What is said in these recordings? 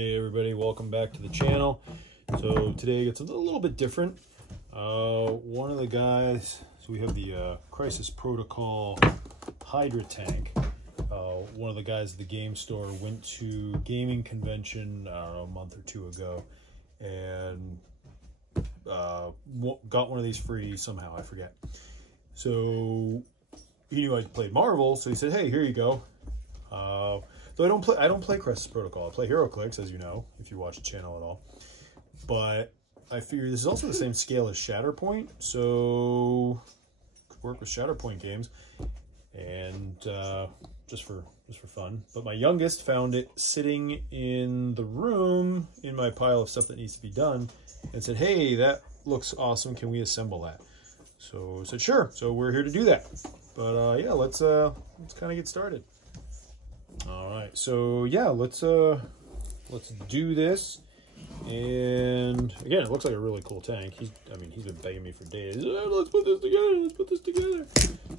Hey everybody, welcome back to the channel. So today it's a little bit different. One of the guys, so we have the Crisis Protocol Hydra tank. One of the guys at the game store went to gaming convention, I don't know, a month or two ago, and got one of these free somehow, I forget. So he knew I played Marvel, so he said, hey, here you go. Though I don't play Crisis Protocol. I play HeroClix, as you know, if you watch the channel at all. But I figure this is also the same scale as Shatterpoint, so could work with Shatterpoint games, and just for fun. But my youngest found it sitting in the room in my pile of stuff that needs to be done, and said, "Hey, that looks awesome. Can we assemble that?" So I said, "Sure." So we're here to do that. But yeah, let's kind of get started. All right, so yeah, let's do this. And again, it looks like a really cool tank. He's been begging me for days. Let's put this together. Let's put this together.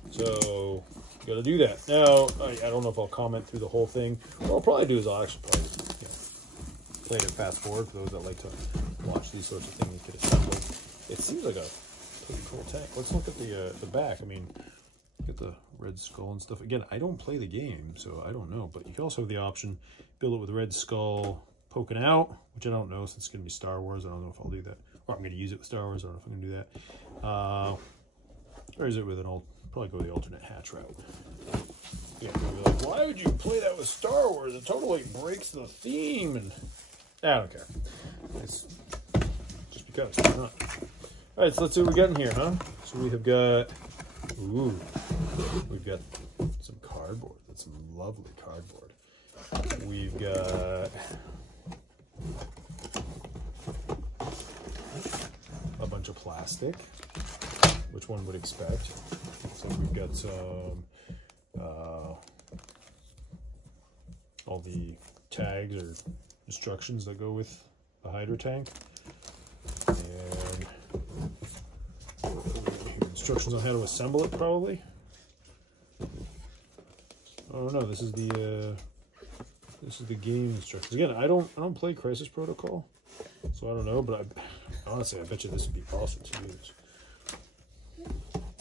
So got to do that. Now, I don't know if I'll comment through the whole thing. What I'll probably do is I'll actually probably play it fast forward for those that like to watch these sorts of things get assembled. It seems like a pretty cool tank. Let's look at the back. I mean, get the red skull and stuff. Again, I don't play the game, so I don't know. But you can also have the option build it with red skull poking out, which I don't know since it's going to be Star Wars. I don't know if I'll do that. Or I'm going to use it with Star Wars. I don't know if I'm going to do that. Or is it with an old, probably go the alternate hatch route. Yeah, like, why would you play that with Star Wars? It totally breaks the theme. And I don't care. It's just because. Why not? All right, so let's see what we got in here, huh? So we have got, ooh, we've got some cardboard. That's some lovely cardboard. We've got a bunch of plastic, which one would expect. So we've got some, all the tags or instructions that go with the Hydra tank. And instructions on how to assemble it, probably. Oh no, this is the game instructions. Again, I don't play Crisis Protocol, so I don't know. But honestly, I bet you this would be awesome to use.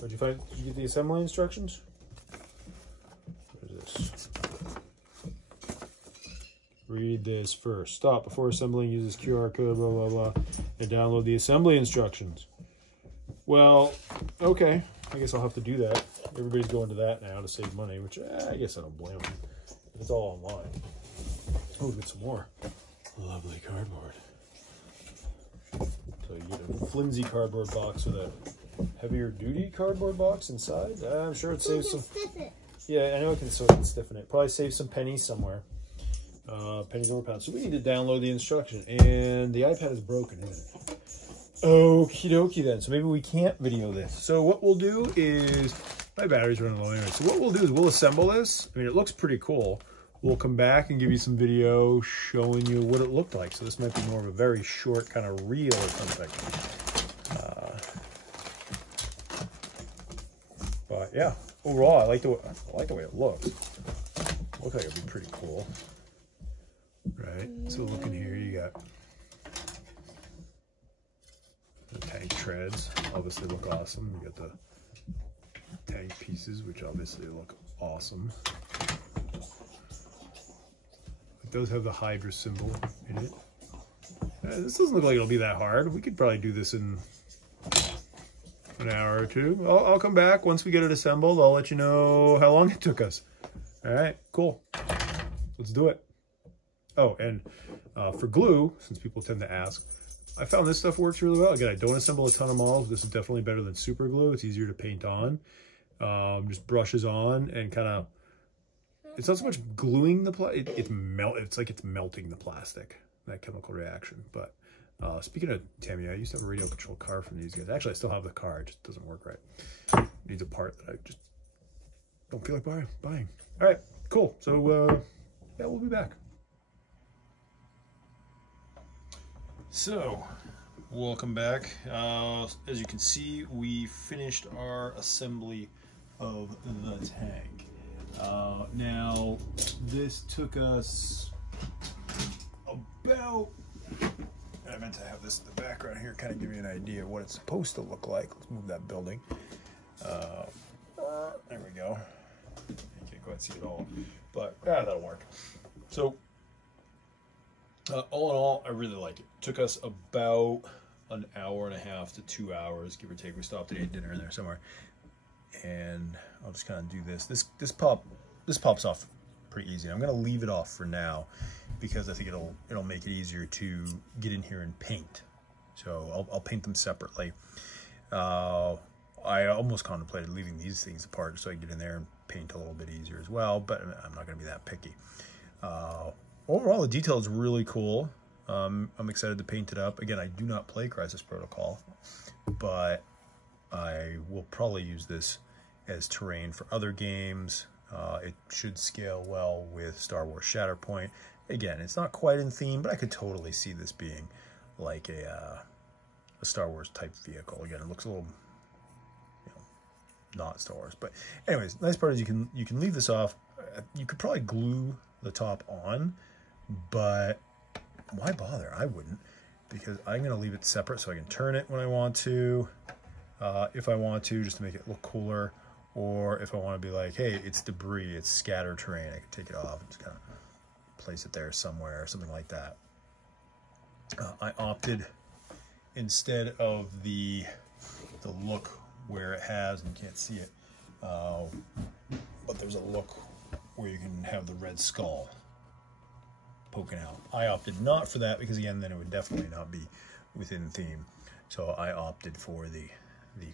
Did you get the assembly instructions? What is this? Read this first. Stop before assembling. Use this QR code. Blah blah blah, and download the assembly instructions. Well, okay. I guess I'll have to do that. Everybody's going to that now to save money, which I guess I don't blame them. It's all online. Oh, get some more lovely cardboard. So you get a flimsy cardboard box with a heavier duty cardboard box inside. I'm sure it saves some. Yeah, I know it can stiffen it. Probably save some pennies somewhere. Pennies over pounds. So we need to download the instruction, and the iPad is broken, isn't it? Okie dokie then. So maybe we can't video this. So what we'll do is, my battery's running low anyway. So what we'll do is we'll assemble this. I mean, it looks pretty cool. We'll come back and give you some video showing you what it looked like. So this might be more of a very short kind of reel or something. But yeah, overall, I like the way it looks. Looks like it'd be pretty cool, right? So looking here, you got the tank treads, obviously look awesome. You got the tank pieces, which obviously look awesome. It does have the Hydra symbol in it. This doesn't look like it'll be that hard. We could probably do this in an hour or two. I'll come back once we get it assembled. I'll let you know how long it took us. All right, cool. Let's do it. Oh, and for glue, since people tend to ask, I found this stuff works really well. Again, I don't assemble a ton of models. This is definitely better than super glue. It's easier to paint on. Just brushes on and kind of, it's not so much gluing the plastic, it's like it's melting the plastic, that chemical reaction. But speaking of Tamiya, I used to have a radio controlled car from these guys. Actually, I still have the car, it just doesn't work right. It needs a part that I just don't feel like buying. All right, cool. So yeah, we'll be back. So, welcome back. As you can see, we finished our assembly of the tank. Now, this took us about, and I meant to have this in the background here, kind of give you an idea of what it's supposed to look like. Let's move that building. There we go. You can't quite see it all, but that'll work. So all in all, I really like it. Took us about an hour and a half to 2 hours, give or take. We stopped and ate dinner in there somewhere, and I'll just kind of do this. This pops off pretty easy. I'm gonna leave it off for now because I think it'll make it easier to get in here and paint. So I'll paint them separately. I almost contemplated leaving these things apart so I can get in there and paint a little bit easier as well, but I'm not going to be that picky. Overall, the detail is really cool. I'm excited to paint it up. Again, I do not play Crisis Protocol, but I will probably use this as terrain for other games. It should scale well with Star Wars Shatterpoint. Again, it's not quite in theme, but I could totally see this being like a Star Wars type vehicle. Again, it looks a little, not Star Wars, but anyways, nice part is you can leave this off. You could probably glue the top on, but why bother? I wouldn't, because I'm going to leave it separate so I can turn it when I want to, if I want to, just to make it look cooler, or if I want to be like, hey, it's debris, it's scatter terrain, I can take it off and just kind of place it there somewhere or something like that. I opted, instead of the look where it has, and you can't see it, but there's a look where you can have the red skull poking out. I opted not for that because, again, then it would definitely not be within theme. So I opted for the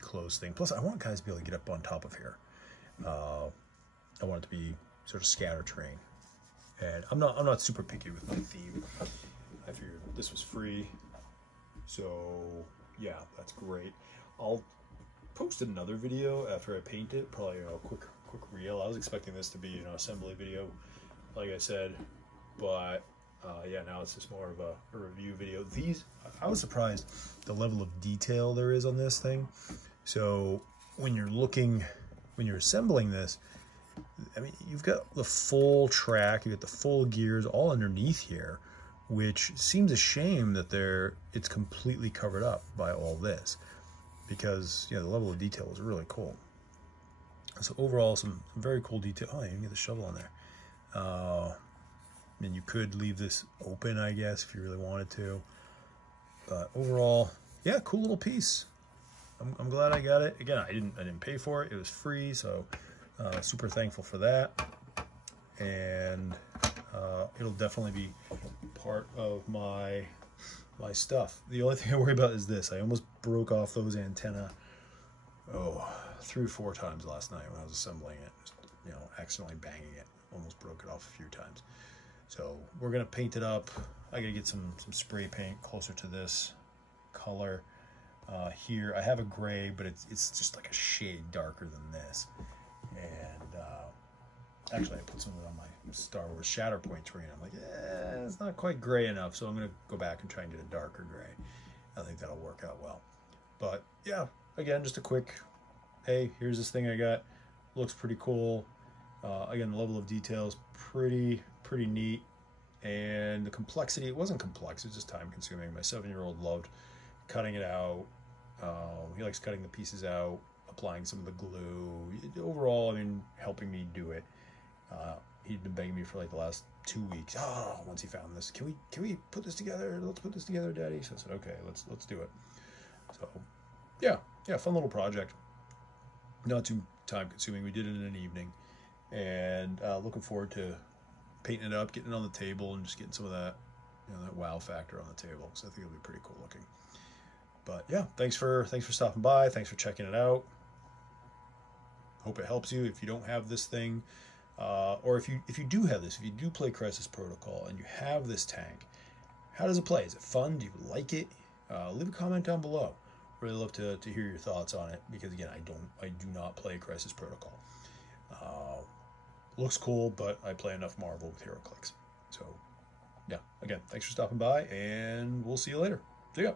closed thing. Plus, I want guys to be able to get up on top of here. I want it to be sort of scatter terrain, and I'm not super picky with my theme. I figured this was free, so yeah, that's great. I'll post another video after I paint it, probably a quick reel. I was expecting this to be an assembly video, like I said, but yeah, now it's just more of a review video. I was surprised the level of detail there is on this thing. So when you're assembling this, I mean, you've got the full track, you've got the full gears all underneath here, which seems a shame that it's completely covered up by all this, because the level of detail is really cool. So overall, some very cool detail. Oh, you can get the shovel on there. I mean, you could leave this open, I guess, if you really wanted to. But overall, yeah, cool little piece. I'm glad I got it. Again, I didn't pay for it. It was free, so super thankful for that. And it'll definitely be part of my stuff. The only thing I worry about is this. I almost broke off those antenna 3 or 4 times last night when I was assembling it. Just, accidentally banging it. Almost broke it off a few times. So we're gonna paint it up. I gotta get some spray paint closer to this color. Here I have a gray, but it's just like a shade darker than this. And actually I put some of it on my Star Wars Shatterpoint terrain. I'm like, it's not quite gray enough, so I'm gonna go back and try and get a darker gray. I think that'll work out well. But yeah, again, just a quick, hey, here's this thing I got. Looks pretty cool. Again, the level of detail is pretty neat, and the complexity, it wasn't complex, it was just time consuming. My 7-year-old loved cutting it out. He likes cutting the pieces out, applying some of the glue. Overall, I mean, helping me do it. He'd been begging me for like the last 2 weeks. Once he found this, can we put this together? Let's put this together, Daddy. So I said, okay, let's do it. So yeah, fun little project. Not too time consuming. We did it in an evening, and looking forward to painting it up, getting it on the table, and just getting some of that, that wow factor on the table. So I think it'll be pretty cool looking. But yeah, thanks for stopping by. Thanks for checking it out. Hope it helps you if you don't have this thing, or if you do have this, if you do play Crisis Protocol and you have this tank, how does it play? Is it fun? Do you like it? Leave a comment down below. Really love to hear your thoughts on it, because again, I do not play Crisis Protocol. Looks cool, but I play enough Marvel with HeroClix. So yeah, again, thanks for stopping by, and we'll see you later. See ya.